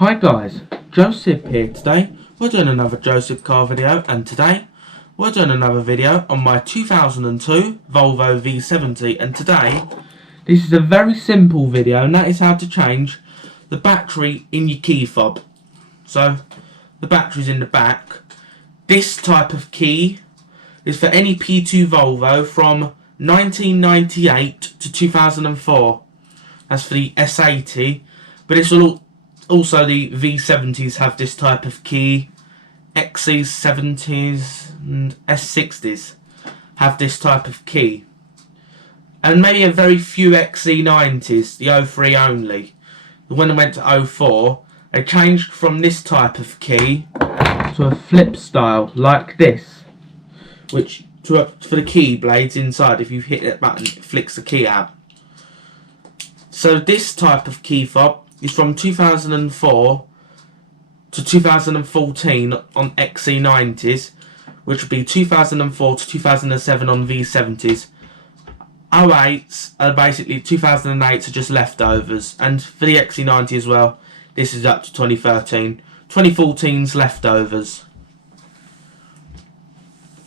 Hi guys, Joseph here. Today we're doing another Joseph car video, and today we're doing another video on my 2002 Volvo V70. And today this is a very simple video, and that is how to change the battery in your key fob. So the battery's in the back. This type of key is for any P2 Volvo from 1998 to 2004. That's for the S80, but it's also the V70s have this type of key. XC70s and S60s have this type of key, and maybe a very few XC90s, the 03 only. When they went to 04, they changed from this type of key to a flip style like this, which for the key blades inside, if you hit that button, it flicks the key out. So this type of key fob is from 2004 to 2014 on XC90s, which would be 2004 to 2007 on V70s. 08s are basically 2008s are just leftovers, and for the XC90 as well, this is up to 2013. 2014's leftovers.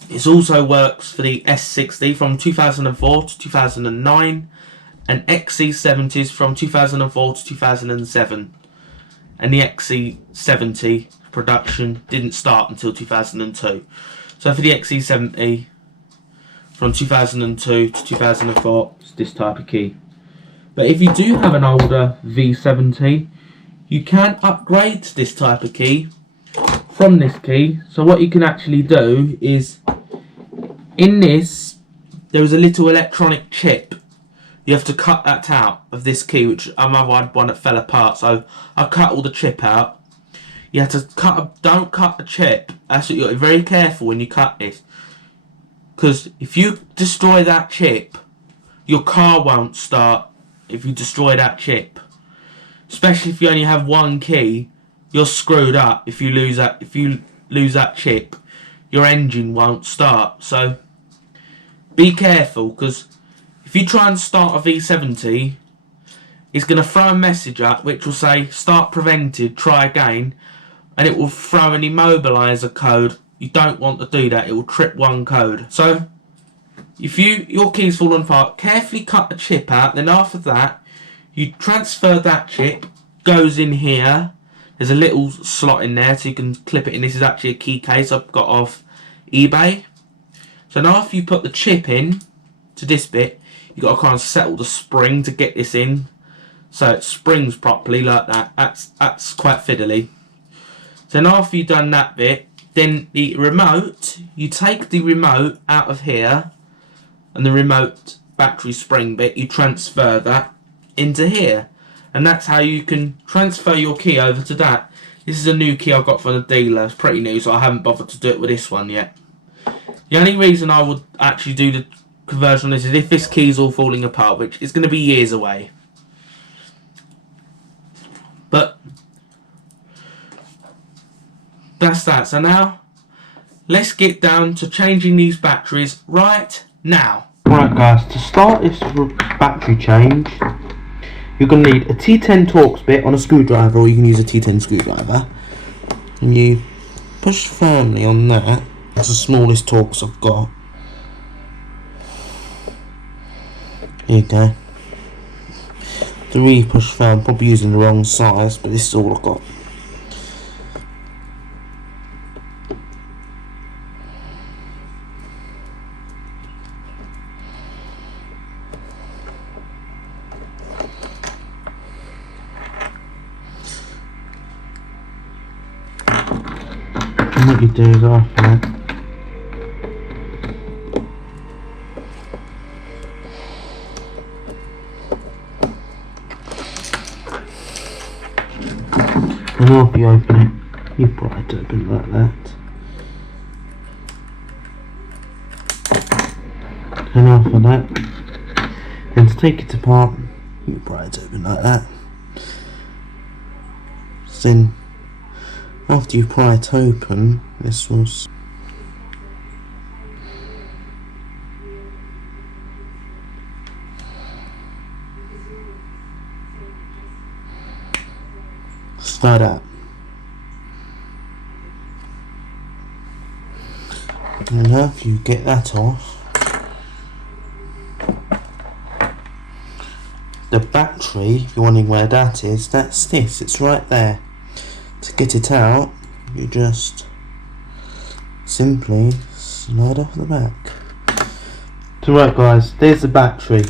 It also works for the S60 from 2004 to 2009. And XC70s from 2004 to 2007, and the XC70 production didn't start until 2002. So for the XC70 from 2002 to 2004, it's this type of key. But if you do have an older V70, you can upgrade to this type of key from this key. So what you can actually do is, in this there is a little electronic chip. You have to cut that out of this key, which I had one that fell apart, so I cut all the chip out. You have to don't cut the chip. That's what you're very careful when you cut this, because if you destroy that chip, your car won't start. If you destroy that chip, especially if you only have one key, you're screwed up. If you lose that chip, your engine won't start. So be careful, because if you try and start a V70, it's going to throw a message up which will say start prevented, try again, and it will throw an immobiliser code. You don't want to do that, it will trip one code. So if your key's fallen apart, carefully cut the chip out. Then after that, you transfer that chip, goes in here. There's a little slot in there so you can clip it in. This is actually a key case I've got off eBay. So now after you put the chip in to this bit, you've got to kind of settle the spring to get this in, so it springs properly like that. That's quite fiddly. So now after you've done that bit, then the remote, you take the remote out of here, and the remote battery spring bit, you transfer that into here, and that's how you can transfer your key over to that. This is a new key I got from the dealer. It's pretty new, so I haven't bothered to do it with this one yet. The only reason I would actually do the conversion on this is if this key's all falling apart, which is going to be years away. But that's that. So now let's get down to changing these batteries right now. Right guys, to start this battery change, you're going to need a T10 Torx bit on a screwdriver, or you can use a T10 screwdriver, and you push firmly on that. That's the smallest Torx I've got. Here you go. To really push firm, probably using the wrong size, but this is all I've got. And what you do is after that, and after you open it, you pry it open like that. And after that, then to take it apart, you pry it open like that. So then, after you pry it open, this will start up. And now if you get that off, the battery, if you're wondering where that is, that's this, it's right there. To get it out, you just simply slide off the back. So right guys, there's the battery.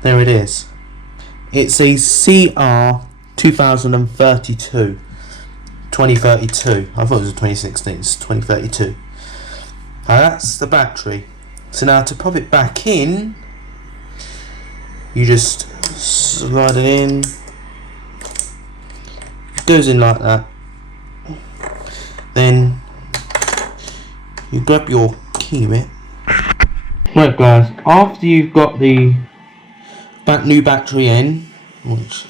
There it is. It's a CR 2032. 2032. I thought it was a 2016, it's 2032. Now that's the battery. So now to pop it back in, you just slide it in. It goes in like that. Then you grab your key bit. Right guys, after you've got the new battery in, which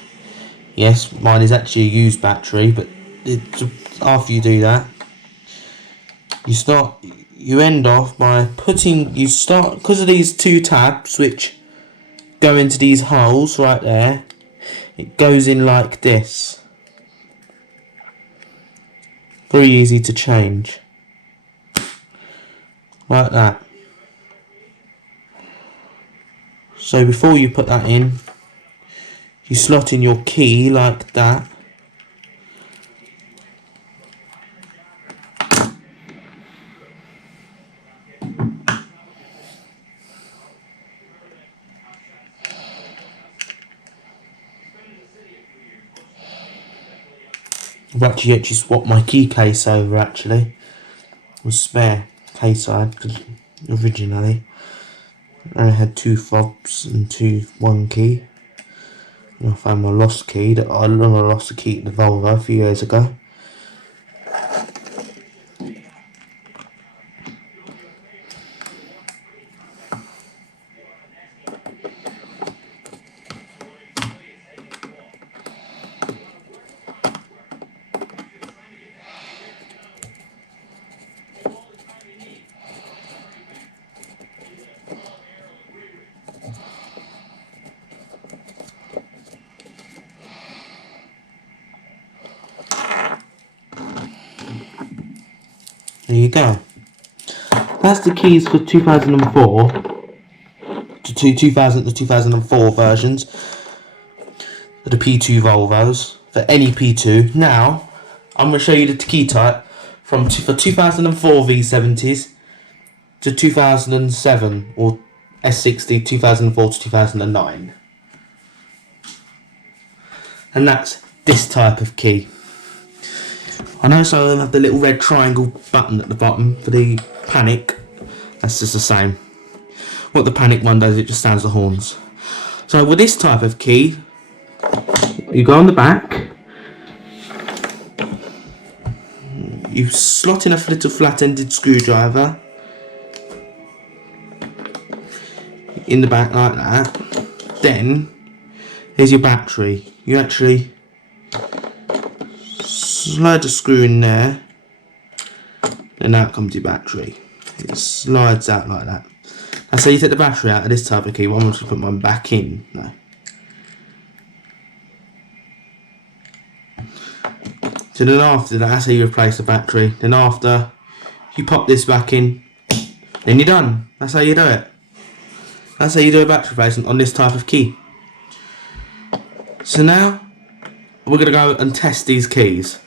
yes, mine is actually a used battery, but after you do that, you end off by because of these two tabs which go into these holes right there, it goes in like this. Very easy to change. Like that. So before you put that in, you slot in your key like that. I've actually swapped my key case over actually. It was spare case I had, because originally I had two fobs and one key. And I found my lost key. I lost the key to the Volvo a few years ago. There you go. That's the keys for 2004 to 2000 to 2004 versions for the P2 Volvos, for any P2. Now I'm going to show you the key type for 2004 V70s to 2007 or S60 2004 to 2009, and that's this type of key. I know some of them have the little red triangle button at the bottom for the panic. That's just the same. What the panic one does, it just stands the horns. So with this type of key, you go on the back, you slot in a little flat-ended screwdriver in the back like that. Then here's your battery. You actually slide the screw in there, and out comes your battery. It slides out like that. That's how you take the battery out of this type of key. I'm going to put mine back in now. So then after that, that's how you replace the battery. Then after you pop this back in, then you're done. That's how you do it. That's how you do a battery replacement on this type of key. So now we're going to go and test these keys.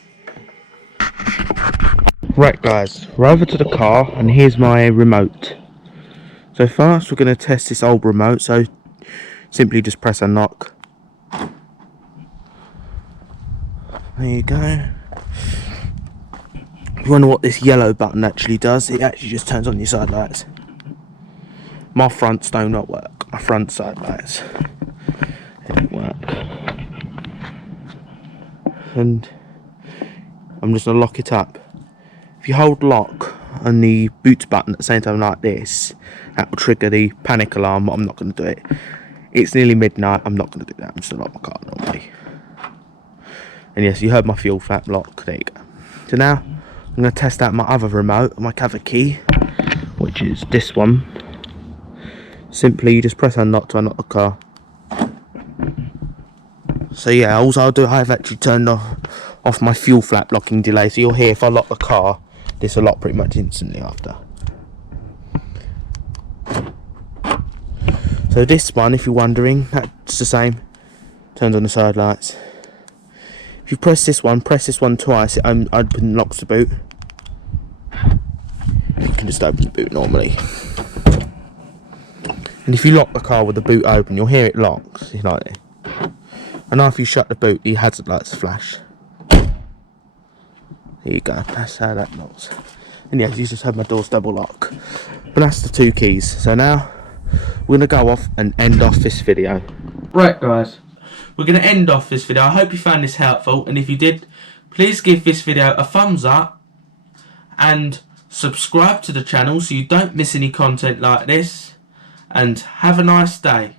Right guys, we're over to the car and here's my remote. So first we're going to test this old remote, so simply just press and lock. There you go. If you wonder what this yellow button actually does, it actually just turns on your side lights. My fronts do not work, my front side lights. They don't work. And I'm just going to lock it up. If you hold lock on the boot button at the same time like this, that will trigger the panic alarm. I'm not going to do it. It's nearly midnight, I'm not going to do that. I'm just going to lock my car normally. And yes, you heard my fuel flap lock. There you go. So now I'm going to test out my other remote, my other key, which is this one. Simply you just press unlock to unlock the car. So yeah, also I'll do, I've actually turned off my fuel flap locking delay, so you'll hear if I lock the car, this will lock pretty much instantly after. So this one, if you're wondering, that's the same. Turns on the side lights. If you press this one twice, it opens and locks the boot. You can just open the boot normally. And if you lock the car with the boot open, you'll hear it locks. Like, and after you shut the boot, the hazard lights flash. There you go, that's how that locks. And yeah, you just have my doors double lock. But that's the 2 keys. So now we're gonna go off and end off this video. Right guys, we're gonna end off this video. I hope you found this helpful, and if you did, please give this video a thumbs up and subscribe to the channel so you don't miss any content like this, and have a nice day.